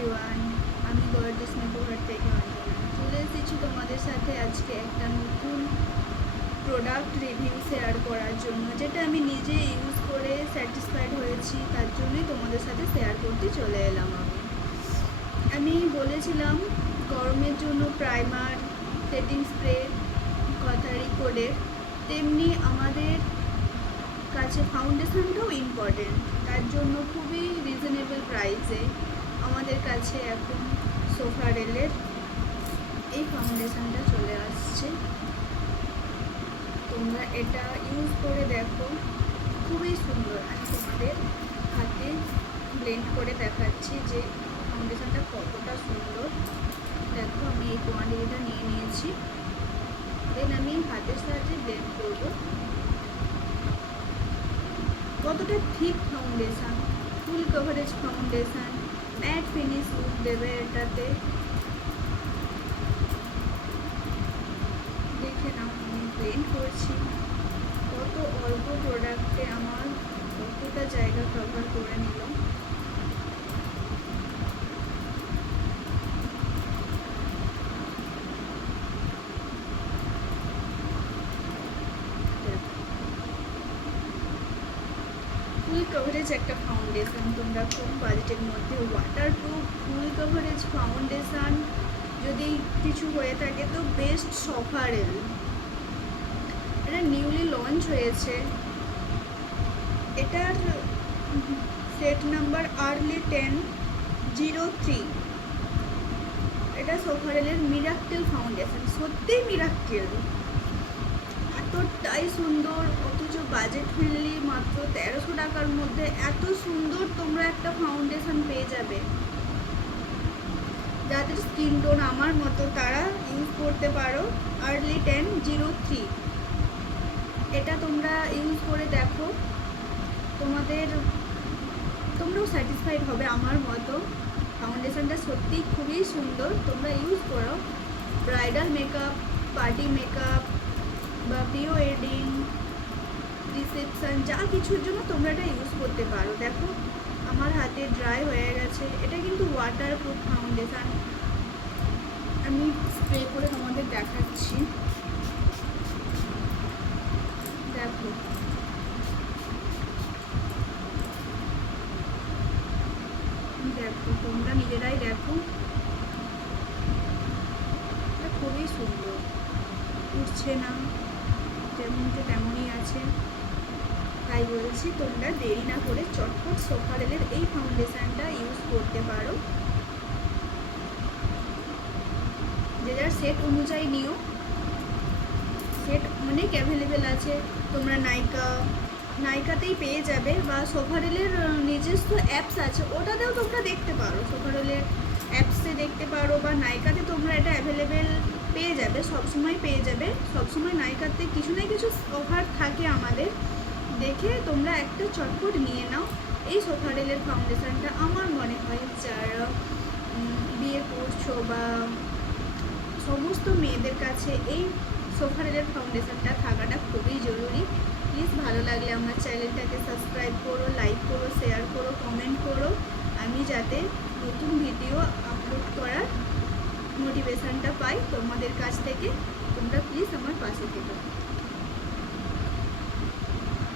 Everyone, আমি gorgeous makeover থেকে অঞ্জনা চলে এসেছি তোমাদের সাথে আজকে একটা নতুন প্রোডাক্ট রিভিউ শেয়ার করার জন্য, যেটা আমি নিজে ইউজ করে স্যাটিসফাইড হয়েছি। তার জন্যই তোমাদের সাথে শেয়ার করতে চলে এলাম। আমি বলেছিলাম গরমের জন্য প্রাইমার, সেটিং স্প্রে কথা রেকর্ডে, তেমনি আমাদের কাছে ফাউন্ডেশনটাও ইম্পর্টেন্ট। তার জন্য খুবই রিজনেবল প্রাইসে আমাদের কাছে এখন সোফারেলের এই ফাউন্ডেশনটা চলে আসছে। তোমরা এটা ইউজ করে দেখো, খুবই সুন্দর। আমি তোমাদের হাতে ব্লেন্ড করে দেখাচ্ছি যে ফাউন্ডেশনটা কতটা সুন্দর। দেখো, আমি এই কোয়ান্টিটিটা নিয়ে নিয়েছি, দেন আমি হাতের সাহায্যে ব্লেন্ড করবো। কতটা থিক ফাউন্ডেশন, ফুল coverage foundation, mat finish look দেবে এটাতে। দেখে নাও, আমি ব্লেন্ড করছি। কত অল্প প্রোডাক্টে আমার কতটা জায়গা কভার করে নিল। ফুল কভারেজ একটা ফাউন্ডেশন, তোমরা কম বাজেটের মধ্যে ওয়াটারপ্রুফ ফুল কভারেজ ফাউন্ডেশন যদি কিছু হয়ে থাকে তো বেস্ট সোফারেল। এটা নিউলি লঞ্চ হয়েছে। এটার সেট নাম্বার আর্লি 1003। এটা সোফারেলের মিরাক্কেল ফাউন্ডেশন, সত্যিই মিরাক্কেল। এতটাই সুন্দর, অথচ বাজেট ফ্রেন্ডলি, মাত্র 1300 টাকার মধ্যে এত সুন্দর তোমরা একটা ফাউন্ডেশন পেয়ে যাবে। যাদের স্কিন টোন আমার মতো তারা ইউজ করতে পারো। আর্লি 1003 এটা তোমরা ইউজ করে দেখো, তোমরাও স্যাটিসফাইড হবে আমার মতো। ফাউন্ডেশনটা সত্যি খুবই সুন্দর, তোমরা ইউজ করো। ব্রাইডাল মেকআপ, পার্টি মেকআপ বা প্রি ওয়েডিং, রিসেপশন, যা কিছুর জন্য তোমরা এটা ইউজ করতে পারো। দেখো, আমার হাতে ড্রাই হয়ে গেছে। এটা কিন্তু ওয়াটারপ্রুফ ফাউন্ডেশন। আমি স্প্রে করে তোমাদের দেখাচ্ছি। দেখো, দেখো তোমরা নিজেরাই দেখো, এটা খুবই সুন্দর, উঠছে না, যেমনটা তেমনই আছে। তাই বলছি, তোমরা দেরি না করে চটপট সোফারেলের এই ফাউন্ডেশনটা ইউজ করতে পারো। যে যার সেট অনুযায়ী নিও, সেট অনেক অ্যাভেলেবেল আছে। তোমরা নাইকাতেই পেয়ে যাবে, বা সোফারেলের নিজস্ব অ্যাপস আছে, ওটাতেও তোমরা দেখতে পারো। সোফারেলের অ্যাপসে দেখতে পারো, বা নাইকাতে তোমরা এটা অ্যাভেলেবেল পেয়ে যাবে, সবসময় পেয়ে যাবে। সবসময় নাইকাতে কিছু না কিছু অফার থাকে আমাদের, দেখে তোমরা একটা চটপট নিয়ে নাও। এই সোফারেলের ফাউন্ডেশনটা আমার মনে হয় যারা বিয়ে করছো বা সমস্ত মেয়েদের কাছে এই সোফারেলের ফাউন্ডেশনটা থাকাটা খুবই জরুরি। প্লিজ ভালো লাগলে আমার চ্যানেলটাকে সাবস্ক্রাইব করো, লাইক করো, শেয়ার করো, কমেন্ট করো, আমি যাতে নতুন ভিডিও আপলোড করার মোটিভেশনটা পাই তোমাদের কাছ থেকে। তোমরা প্লিজ আমার পাশে থেকো।